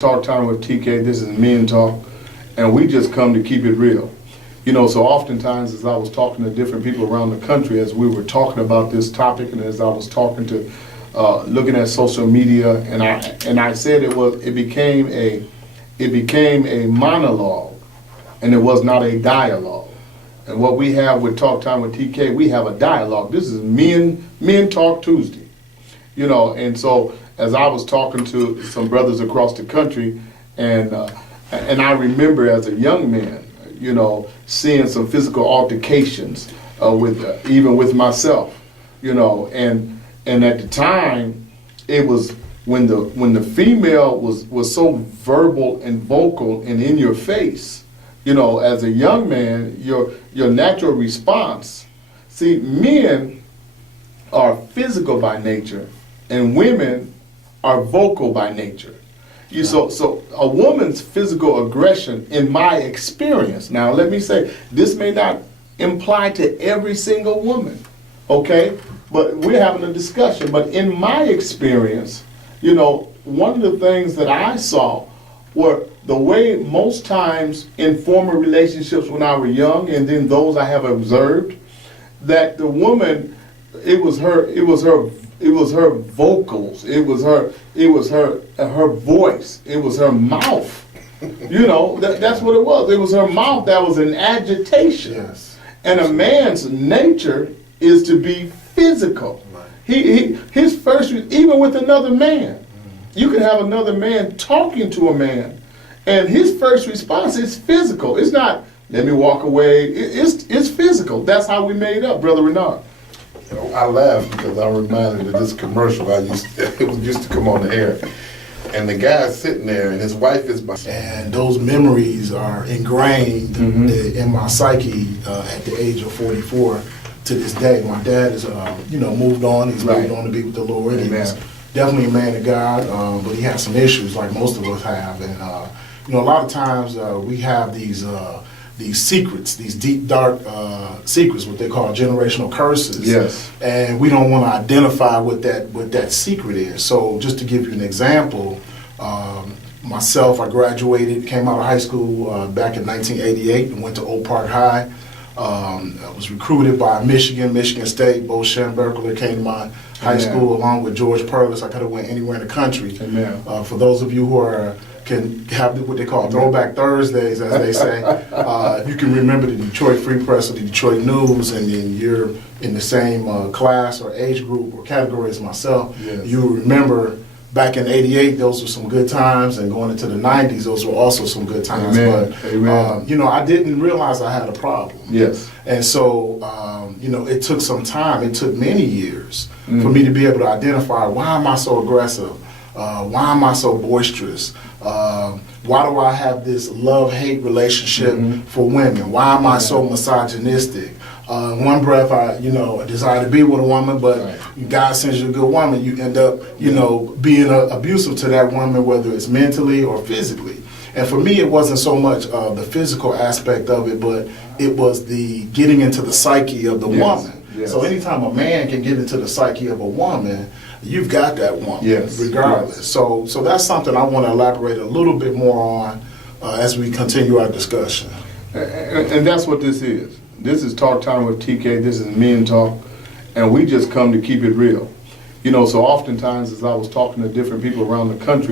Talk Time with TK. This is Men Talk, and we just come to keep it real. So oftentimes as I was talking to different people around the country, as we were talking about this topic, and as I was talking to, looking at social media, and I said it became a monologue, and it was not a dialogue. And what we have with Talk Time with TK, we have a dialogue. This is Men Talk Tuesday. And so as I was talking to some brothers across the country, and I remember as a young man, seeing some physical altercations even with myself, and at the time, it was when the female was so verbal and vocal and in your face, as a young man, your natural response. See, men are physical by nature, and women are vocal by nature. So a woman's physical aggression, in my experience, now let me say, this may not imply to every single woman, okay? But we're having a discussion. But in my experience, one of the things that I saw were the way most times in former relationships when I was young, and then those I have observed, that the woman, it was her vocals, it was her voice, it was her mouth. That's what it was. It was her mouth that was in agitation. Yes. And a man's nature is to be physical. Right. His first, even with another man, you can have another man talking to a man, and his first response is physical. It's not, let me walk away. It's physical. That's how we made up, Brother Renard. I laugh because I'm reminded of this commercial it used to come on the air, and the guy's sitting there and his wife is behind. And those memories are ingrained in my psyche at the age of 44 to this day. My dad is moved on. He's moved on to be with the Lord. Amen. He's definitely a man of God, but he has some issues like most of us have. And a lot of times we have these secrets, these deep, dark secrets, what they call generational curses. Yes. And we don't want to identify what that secret is. So just to give you an example, myself, I graduated, came out of high school back in 1988 and went to Oak Park High. I was recruited by Michigan State. Bo Schenberger came to my high school along with George Perlis. I could have went anywhere in the country. Amen. For those of you who can have what they call Throwback Thursdays, as they say. You can remember the Detroit Free Press or the Detroit News, and then you're in the same class or age group or category as myself. Yes. You remember back in '88, those were some good times, and going into the '90s, those were also some good times. Amen. But Amen. I didn't realize I had a problem. Yes. And so it took some time. It took many years for me to be able to identify, why am I so aggressive? Why am I so boisterous? Why do I have this love-hate relationship for women? Why am I so misogynistic? In one breath, I desire to be with a woman, but God sends you a good woman, you end up, being abusive to that woman, whether it's mentally or physically. And for me, it wasn't so much the physical aspect of it, but it was the getting into the psyche of the woman. Yes. So anytime a man can get into the psyche of a woman, you've got that woman, regardless. Yes. So that's something I want to elaborate a little bit more on as we continue our discussion. And that's what this is. This is Talk Time with TK. This is Men Talk, and we just come to keep it real. So oftentimes as I was talking to different people around the country,